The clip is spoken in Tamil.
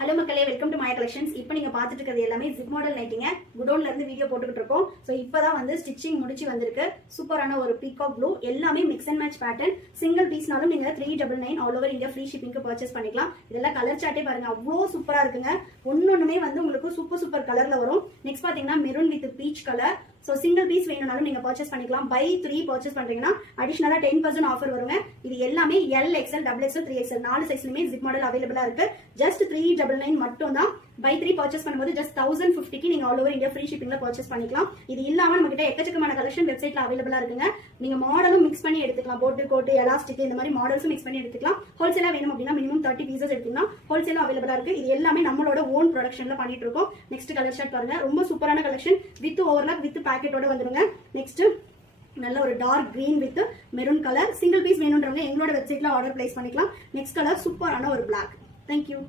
ஹலோ மக்களே, வெல்கம் டு மாயா கலெக்ஷன்ஸ். இப்போ நீங்க பார்த்துட்டு இருக்கிறது எல்லாமே ஜிப் மாடல் நைட்டிங்க. குடோன்ல இருந்து வீடியோ போட்டுக்கிட்டு இருக்கோம். ஸோ இப்போதான் வந்து ஸ்டிச்சிங் முடிச்சு வந்திருக்கு. சூப்பரான ஒரு பீகாக் ப்ளூ, எல்லாமே mix and match pattern. Single பீஸ்னாலும் நீங்க 399 ஆல் ஓவர் இந்தியா ஃப்ரீ ஷிப்பிங்க்கு பர்ச்சேஸ் பண்ணிக்கலாம். இதெல்லாம் கலர் சார்ட்டே பாருங்க, அவ்வளோ சூப்பரா இருக்குங்க. ஒன்னொன்னுமே வந்து உங்களுக்கு சூப்பர் கலர்ல வரும். நெக்ஸ்ட் பாத்தீங்கன்னா maroon with peach colour. So single piece வேணும்னாலும் நீங்க பர்ச்சேஸ் பண்ணிக்கலாம். பை 3 பர்ச்சேஸ் பண்றீங்கன்னா அடிஷனலா 10% ஆஃபர் வருங்க. இது எல்லாமே L XL, double XL, 3XL 4 சைஸ்லயுமே ஜிப் மாடல் அவைலபிளா இருக்கு. ஜஸ்ட் 399 மட்டும் தான். பை 3 பர்ச்சேஸ் பண்ணும்போது ஜஸ்ட் 1050க்கு நீங்க ஆல் ஓவர் இந்தியா ஃப்ரீ ஷிப்பிங்ல பர்ச்சேஸ் பண்ணிக்கலாம். இது இல்லாம நம்ம கிட்ட எக்கச்சக்கமான கலெக்ஷன் வெப்சைட்ல அவைலபிளா இருக்குங்க. நீங்க மாடலும் மிக்ஸ் பண்ணி எடுத்துக்கலாம். போட்டு கோட்டு, எலாஸ்டிக் இந்த மாதிரி மாடல்ஸும் மிக்ஸ் பண்ணி எடுத்துக்கலாம். ஹோல்சேலா வேணும் அப்படின்னா மினிமம் 30 பீசஸ் எடுத்தீங்கன்னா ஹோல்சேலும் அவைலபிளா இருக்கு. இது எல்லாமே நம்மளோட ஓன் ப்ரொடக்ஷன்ல பண்ணிட்டு இருக்கோம். நெக்ஸ்ட் கலர் ஷர்ட் பாருங்க, ரொம்ப சூப்பரான கலெக்ஷன் வித் ஓவர்லாக் வித் பேக்கெட்டோட வந்துருங்க. நெக்ஸ்ட் நல்ல ஒரு dark green with maroon colour. Single piece வேணும்ன்றவங்க எங்களோட வெப்சைட்ல ஆர்டர் பிளேஸ் பண்ணிக்கலாம். நெக்ஸ்ட் கலர் சூப்பரான ஒரு பிளாக். தேங்க்யூ.